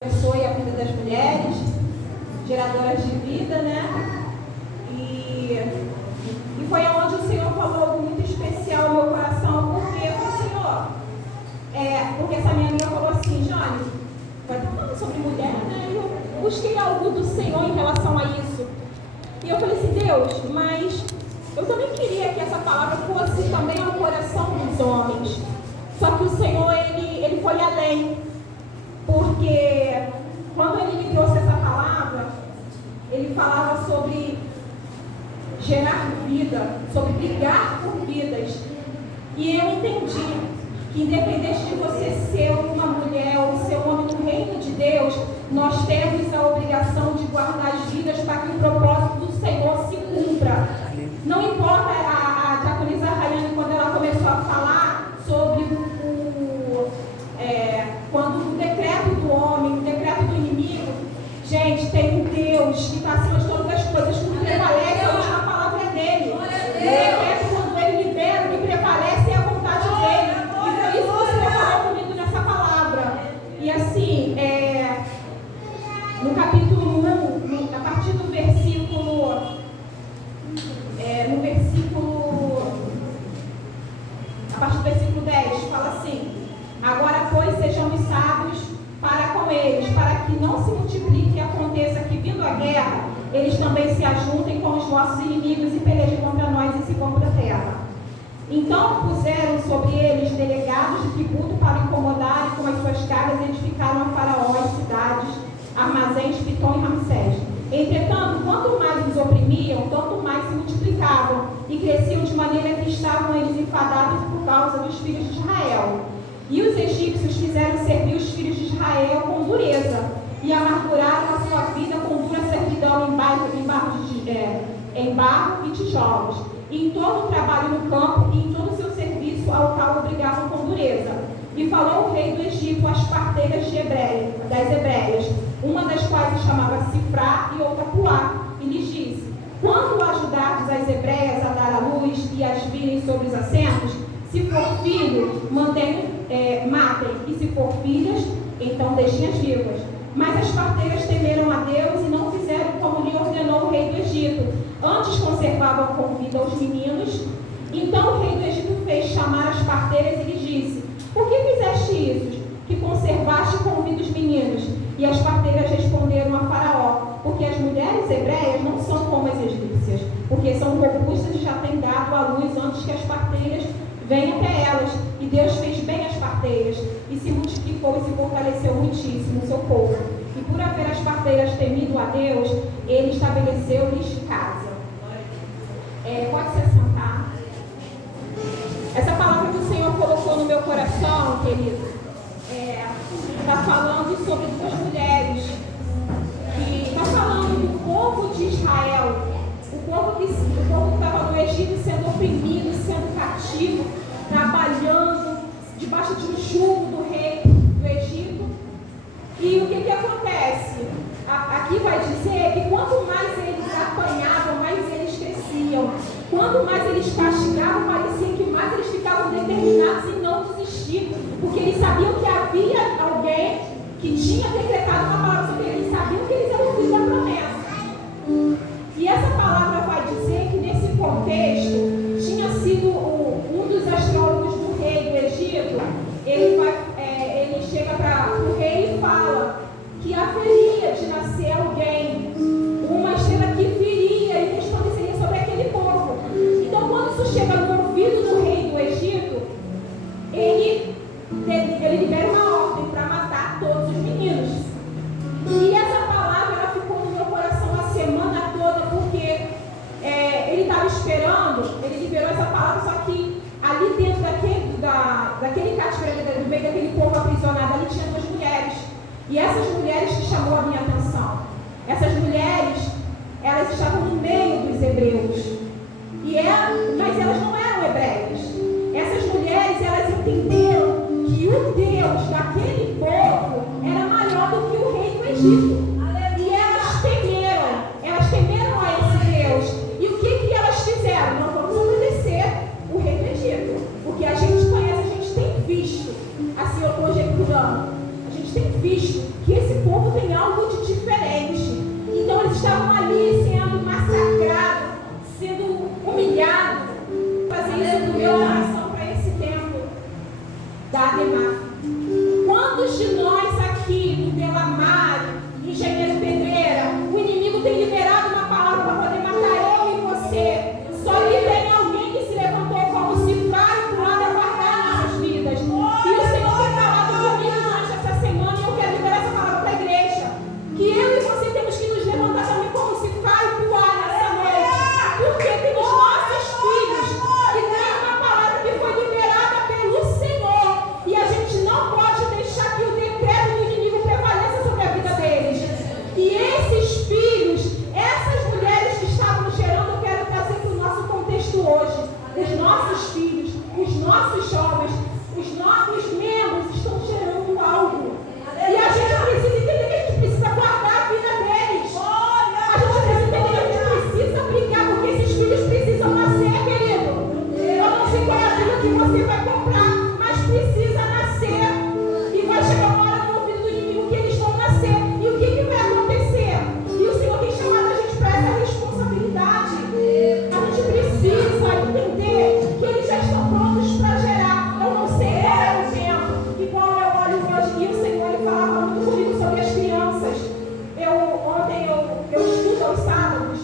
Abençoe a vida das mulheres, geradoras de vida, né? E foi onde o Senhor falou algo muito especial ao meu coração, porque eu falei, Senhor, porque essa minha amiga falou assim, Jane, vai estar falando sobre mulher, né? E eu busquei algo do Senhor em relação a isso. E eu falei assim, Deus, mas eu também queria que essa palavra fosse também ao coração dos homens. Só que o Senhor, ele foi além. Porque quando ele me trouxe essa palavra, ele falava sobre gerar vida, sobre brigar por vidas. E eu entendi que independente de você ser uma mulher ou ser um homem no reino de Deus, nós temos a obrigação de guardar as vidas para que o propósito do Senhor se cumpra. Não importa a diaconisa Rayane, quando ela começou a falar sobre quando o decreto do homem, o decreto do inimigo, gente, tem um Deus que está acima de todas as coisas, que prevalece, a última palavra é dele. O decreto, quando ele libera, o que prevalece é a vontade dele. E foi isso que o Senhor falou comigo nessa palavra. E assim, no capítulo 1, a partir do versículo, a partir do versículo 10, fala assim: agora, pois, sejamos sábios para com eles, para que não se multiplique e aconteça que, vindo a guerra, eles também se ajuntem com os nossos inimigos e pelejem contra nós e se vão para a terra. Então puseram sobre eles delegados de tributo para incomodar, e com as suas cargas edificaram a Faraó as cidades, armazéns, Pitom e Ramsés. Entretanto, quanto mais os oprimiam, tanto mais se multiplicavam e cresciam, de maneira que estavam eles enfadados por causa dos filhos de Israel. E os egípcios fizeram servir os filhos de Israel com dureza, e amarguraram a sua vida com dura servidão em barro e tijolos, e em todo o trabalho no campo e em todo o seu serviço, ao qual obrigavam com dureza. E falou o rei do Egito às parteiras das hebreias, uma das quais se chamava Sifrá e outra Puá, e lhes disse: quando ajudardes as hebreias a dar à luz e as virem sobre os assentos, se for filho, matem, e se for filhas, então deixem-as vivas. Mas as parteiras temeram a Deus e não fizeram como lhe ordenou o rei do Egito. Antes conservavam com vida os meninos. Então o rei do Egito fez chamar as parteiras e lhes disse: por que fizeste isso, que conservaste com vida os meninos? E as parteiras responderam a Faraó: porque as mulheres hebreias não são como as egípcias, porque são robustas e já têm dado à luz antes que as parteiras venham até elas. E Deus fez bem as parteiras, e se multiplicou e se fortaleceu muitíssimo o seu povo. E por haver as parteiras temido a Deus, ele estabeleceu-lhes casa. Pode se assentar. Essa palavra que o Senhor colocou no meu coração, querido, está falando sobre duas mulheres, que está falando do povo de Israel, o povo que estava no Egito sendo oprimido, sendo cativo, trabalhando debaixo de um jugo do rei do Egito. E o que acontece? Aqui vai dizer que quanto mais eles apanhavam, mais eles cresciam. Quanto mais eles castigavam, parecia que mais eles ficavam determinados em não desistir, porque eles sabiam que havia alguém que tinha decretado uma palavra sobre eles, sabiam que eles eram filhos da promessa. E essa palavra vai dizer que nesse contexto tinha sido um dos astrólogos do rei do Egito. Ele chega para o rei e fala que haveria de nascer alguém, uma estrela que viria e resplandeceria sobre aquele povo. Então, quando isso chega no ouvido do rei do Egito, ele libera uma ordem para matar todos os meninos. E essa palavra ela ficou no meu coração a semana toda, porque ele estava esperando, ele liberou essa palavra, só que ali dentro daquele cativeiro, no meio daquele povo aprisionado, ali tinha duas mulheres. E essas mulheres que chamou a minha atenção. Essas mulheres, elas estavam no meio dos hebreus. Mas elas não eram hebreias. Essas mulheres, elas entenderam que o Deus daquele povo era maior do que o rei do Egito. E elas temeram a esse Deus. E o que elas fizeram? Não vamos obedecer o rei do Egito. Porque a gente conhece, a gente tem visto, assim, eu conjecturando, a gente tem visto que esse povo algo de diferente. Então eles estavam ali sendo massacrados, sendo humilhados. Fazer isso no meu coração para esse tempo da Ademar. Quantos de nós aqui no Delamar, Engenheiro Pedreira, o inimigo tem liberado uma palavra para poder matar eu e você? Só que tem alguém que se levantou como se vai para guardar nossas vidas. E o Senhor tem falado comigo durante essa semana e eu quero liberar essa palavra para a igreja. Que eu e você temos que nos levantar também como se vai voar nessa noite. Porque tem os nossos filhos que têm uma palavra que foi liberada pelo Senhor. E a gente não pode deixar que o decreto do inimigo prevaleça sobre a vida deles. E esses filhos, essas mulheres que estavam gerando, eu quero trazer para o nosso contexto hoje. Os nossos filhos, os nossos jovens, os nossos membros estão gerando algo. E a gente precisa entender que a gente precisa guardar a vida deles. A gente precisa entender que a gente precisa brigar, porque esses filhos precisam nascer, querido. Eu não sei qual é a vida que você vai comprar, mas precisa nascer. E vai chegar uma hora no ouvido do inimigo que eles vão nascer. E o que vai acontecer? E o Senhor tem chamado a gente para essa responsabilidade. A gente precisa entender que eles já estão prontos para gerar. Eu não sei qual é o tempo. Igual eu olho hoje e o Senhor ele falava muito comigo sobre as crianças. Ontem eu estudo aos sábados.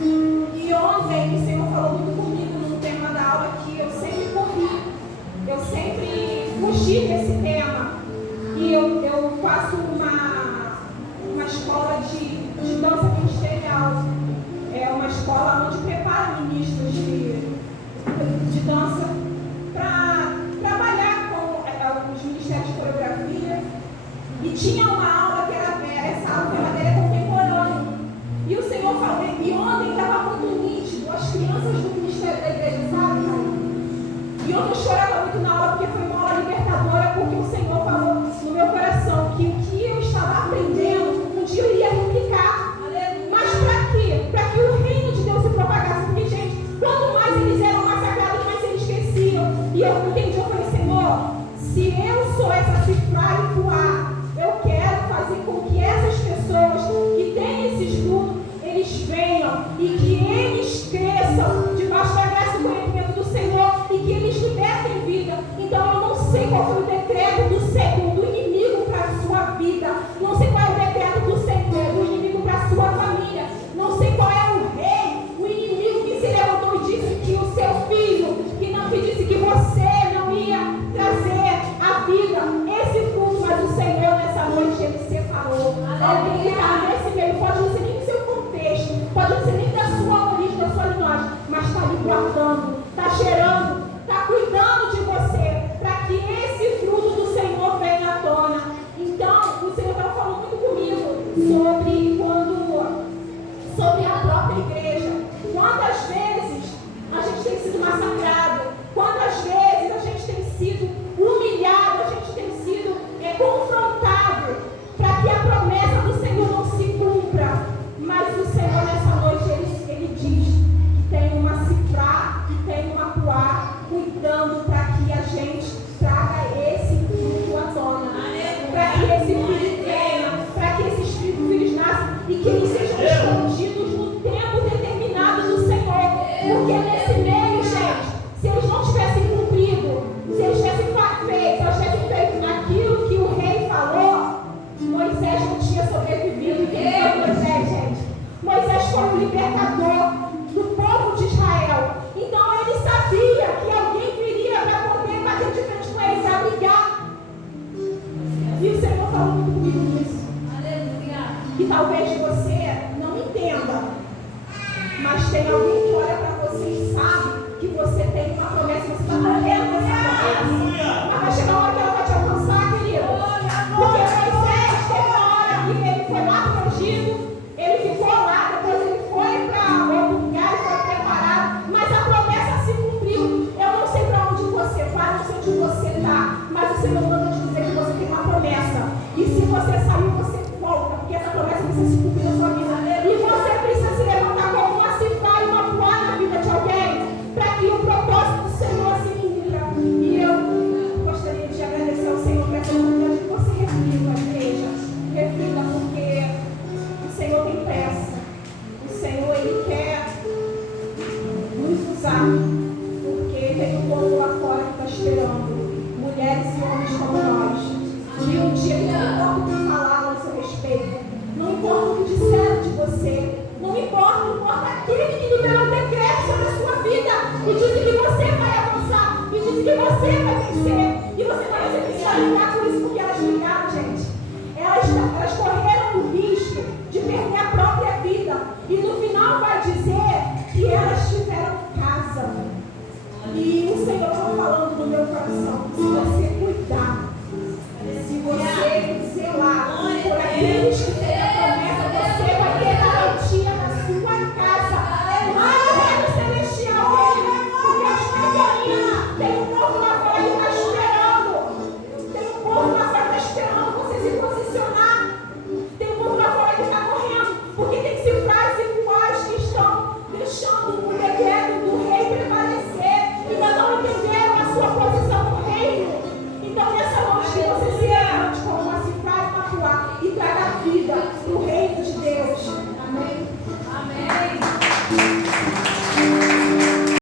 E ontem o Senhor falou muito comigo no tema da aula que eu sempre corri. Eu sempre fugi desse tema. E eu faço uma escola de dança ministerial. É uma escola onde prepara ministros de dança para trabalhar com os ministérios de coreografia. E tinha uma aula que era essa aula, que a matéria é contemporânea. E o Senhor falou, e ontem estava muito nítido, as crianças do ministério da igreja, sabe, Raul? E ontem eu chorava muito na aula, porque foi uma aula libertadora, porque o Senhor falou no meu coração que o que eu estava aprendendo, um dia eu iria replicar. Mas para quê? Para que o reino de Deus se propagasse. Porque, gente, quanto mais eles eram massacrados, mais eles cresciam. E eu entendi, eu falei, Senhor, se eu sou essa cifra e voar, eu quero fazer com que essas pessoas que têm esses frutos, eles venham e que eles cresçam debaixo da graça e do conhecimento do Senhor e que eles libertem vida. Então eu não sei qual foi o decreto do inimigo para a sua vida. Não sei qual é o decreto do inimigo para a sua família. Não sei qual é o rei, o inimigo que se levantou e disse que o seu filho, que disse que você não ia trazer a vida, esse fruto, mas o Senhor nessa noite ele separou. Alguém que está nesse meio, pode não ser nem do seu contexto, pode não ser nem da sua origem, da sua linhagem, mas está ali guardando, está gerando, está cuidando de você, para que esse fruto do Senhor venha à tona. Então, o Senhor estava falando muito comigo sobre a própria igreja. Quantas vezes a gente tem sido massacrado, quantas vezes a gente tem sido humilhado, a gente tem sido confrontado para que a promessa do Senhor não se cumpra. Mas o Senhor nessa noite ele diz que tem uma cifra, que tem uma poá cuidando para que a gente traga esse fruto à tona, para que esse filho venha, para que esses filhos nasçam e que eles sejam escondidos no tempo determinado do Senhor. Porque nesse meio, gente, se eles não tivessem cumprido, se eles tivessem feito aquilo que o rei falou, Moisés não tinha sobrevivido. E quem foi Moisés, gente? Moisés foi o libertador do povo de Israel. Então ele sabia que alguém viria para poder bater de frente com ele, para brigar. E o Senhor falou muito comigo nisso. Que talvez você não entenda, mas tem alguém que olha para você e sabe que você tem uma promessa, você está correndo essa promessa. Mas vai chegar uma hora que ela vai te alcançar, querido. Porque Moisés teve uma hora que ele foi lá para o Egito, ele ficou lá, depois ele foi para outro lugar, ele foi preparado, mas a promessa se cumpriu. Eu não sei para onde você vai, não sei onde você está, mas o Senhor manda te dizer que você tem uma promessa. E se você saiu, você volta, porque essa promessa precisa se cumprir na sua vida. E você precisa se levantar como uma cifra e uma poá na vida de alguém, para que o propósito do Senhor se cumpra. E Eles que